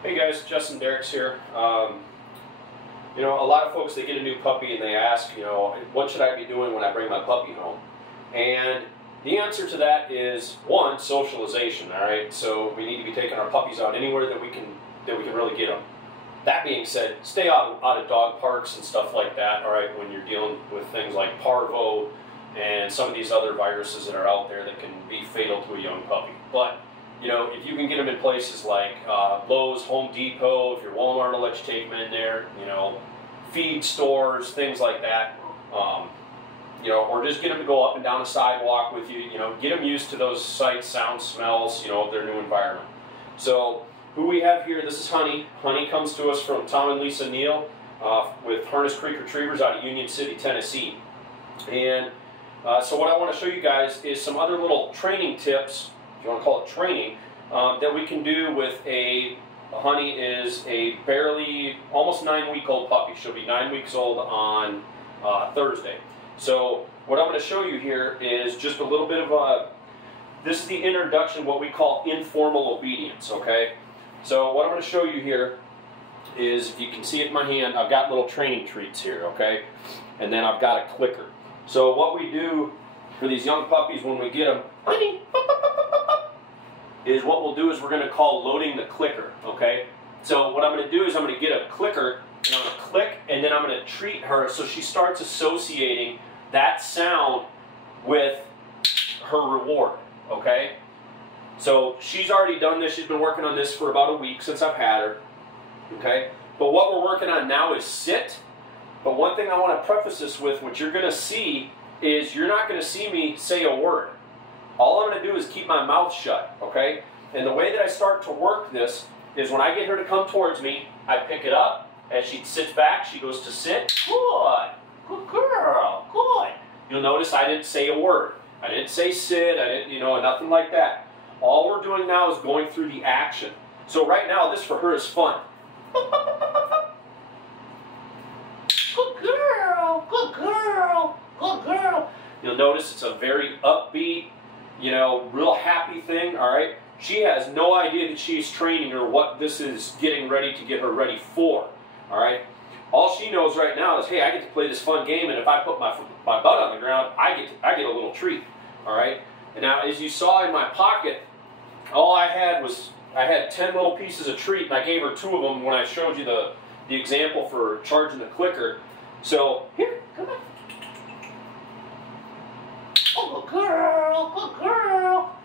Hey guys, Justin Derricks here. A lot of folks, they get a new puppy and they ask, what should I be doing when I bring my puppy home? And the answer to that is, one, socialization, all right? So we need to be taking our puppies out anywhere that we can really get them. That being said, stay out of dog parks and stuff like that, all right, when you're dealing with things like parvo and some of these other viruses that are out there that can be fatal to a young puppy. But if you can get them in places like Lowe's, Home Depot, if you're Walmart will let you take them in there, feed stores, things like that, or just get them to go up and down the sidewalk with you, get them used to those sights, sounds, smells, of their new environment. So who we have here, this is Honey. Honey comes to us from Tom and Lisa Neal with Harness Creek Retrievers out of Union City, Tennessee. And so what I want to show you guys is some other little training tips, if you want to call it training, that we can do with Honey is a barely, almost 9-week-old puppy. She'll be 9 weeks old on Thursday. So what I'm going to show you here is just a little bit of this is the introduction, what we call informal obedience, okay? So what I'm going to show you here is, if you can see it in my hand, I've got little training treats here, okay? And then I've got a clicker. So what we do for these young puppies when we get them, Honey, is what we'll do is we're going to call loading the clicker, okay? So what I'm going to do is I'm going to get a clicker, and I'm going to click, and then I'm going to treat her so she starts associating that sound with her reward, okay? So she's already done this. She's been working on this for about a week since I've had her, okay? But what we're working on now is sit. But one thing I want to preface this with, what you're going to see is you're not going to see me say a word. All I'm going to do is keep my mouth shut, okay? And the way that I start to work this is when I get her to come towards me, I pick it up. As she sits back, she goes to sit. Good. Good girl. Good. You'll notice I didn't say a word. I didn't say sit. I didn't, nothing like that. All we're doing now is going through the action. So right now, this for her is fun. Good girl. Good girl. Good girl. You'll notice it's a very upbeat, real happy thing, all right? She has no idea that she's training or what this is getting ready to get her ready for, all right? All she knows right now is, hey, I get to play this fun game, and if I put my butt on the ground, I get a little treat, all right? And now, as you saw in my pocket, all I had was, I had 10 little pieces of treat, and I gave her 2 of them when I showed you the example for charging the clicker. So, here, come on. Oh, good girl, good girl.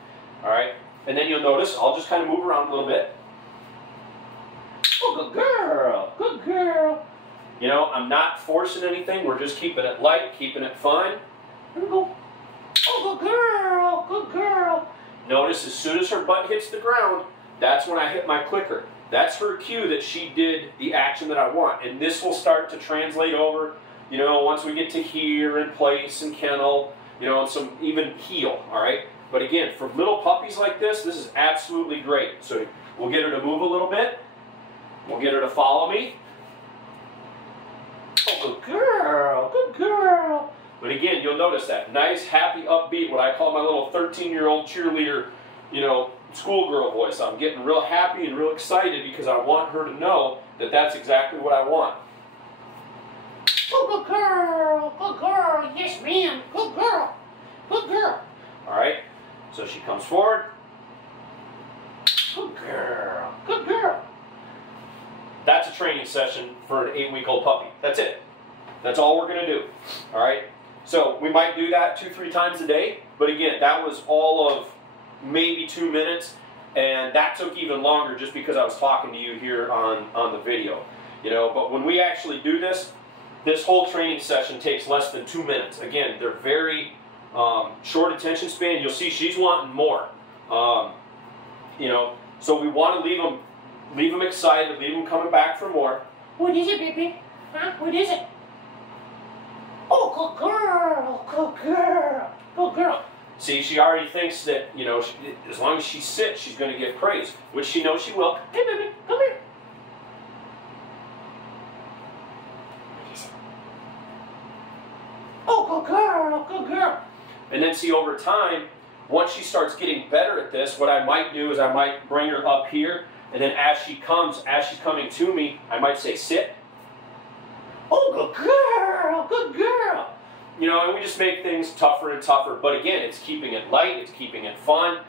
All right, and then you'll notice I'll just kind of move around a little bit. Oh, good girl, good girl. I'm not forcing anything. We're just keeping it light, keeping it fun. Here we go. Oh, good girl, good girl. Notice as soon as her butt hits the ground, that's when I hit my clicker. That's her cue that she did the action that I want. And this will start to translate over, once we get to here and place and kennel, and some even heel, all right? But again, for little puppies like this is absolutely great. So we'll get her to move a little bit. We'll get her to follow me. Oh, good girl, good girl. But again, you'll notice that nice, happy, upbeat, what I call my little 13-year-old cheerleader, schoolgirl voice. I'm getting real happy and real excited because I want her to know that that's exactly what I want. Oh, good girl, yes ma'am, good girl, good girl. All right, so she comes forward. Good girl, good girl. That's a training session for an 8-week-old puppy. That's it. That's all we're gonna do, all right? So we might do that 2-3 times a day, but again, that was all of maybe 2 minutes, and that took even longer just because I was talking to you here on the video, but when we actually do this whole training session takes less than 2 minutes. Again, they're very short attention span. You'll see she's wanting more, so we want to leave them excited, leave them coming back for more. What is it, baby? Huh? What is it? Oh, good girl, good girl, good girl. See, she already thinks that, as long as she sits, she's going to get praise, which she knows she will. Hey, baby, come here. What is it? Oh, good girl, good girl. And then see, over time, once she starts getting better at this, what I might do is I might bring her up here, And then as she's coming to me, I might say, sit. Oh, good girl. You know, and we just make things tougher and tougher. But again, it's keeping it light, it's keeping it fun.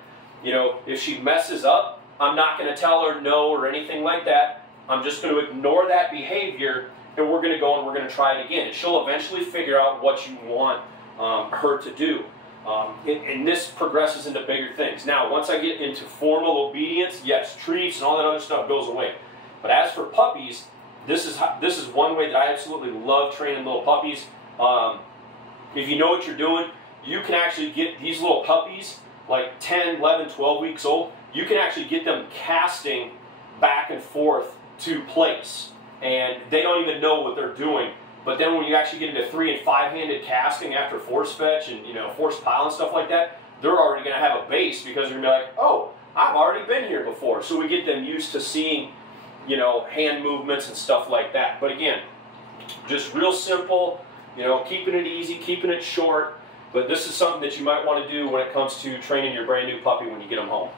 You know, if she messes up, I'm not going to tell her no or anything like that. I'm just going to ignore that behavior, and we're going to go and we're going to try it again. And she'll eventually figure out what you want her to do. And this progresses into bigger things. Now, once I get into formal obedience, yes, treats and all that other stuff goes away. But as for puppies, this is one way that I absolutely love training little puppies. If you know what you're doing, you can actually get these little puppies, like 10, 11, 12 weeks old, you can actually get them casting back and forth to place. And they don't even know what they're doing. But then when you actually get into 3- and 5-handed casting after force fetch and, you know, force pile and stuff like that, they're already going to have a base because they're going to be like, oh, I've already been here before. So we get them used to seeing, you know, hand movements and stuff like that. But again, just real simple, you know, keeping it easy, keeping it short. But this is something that you might want to do when it comes to training your brand new puppy when you get them home.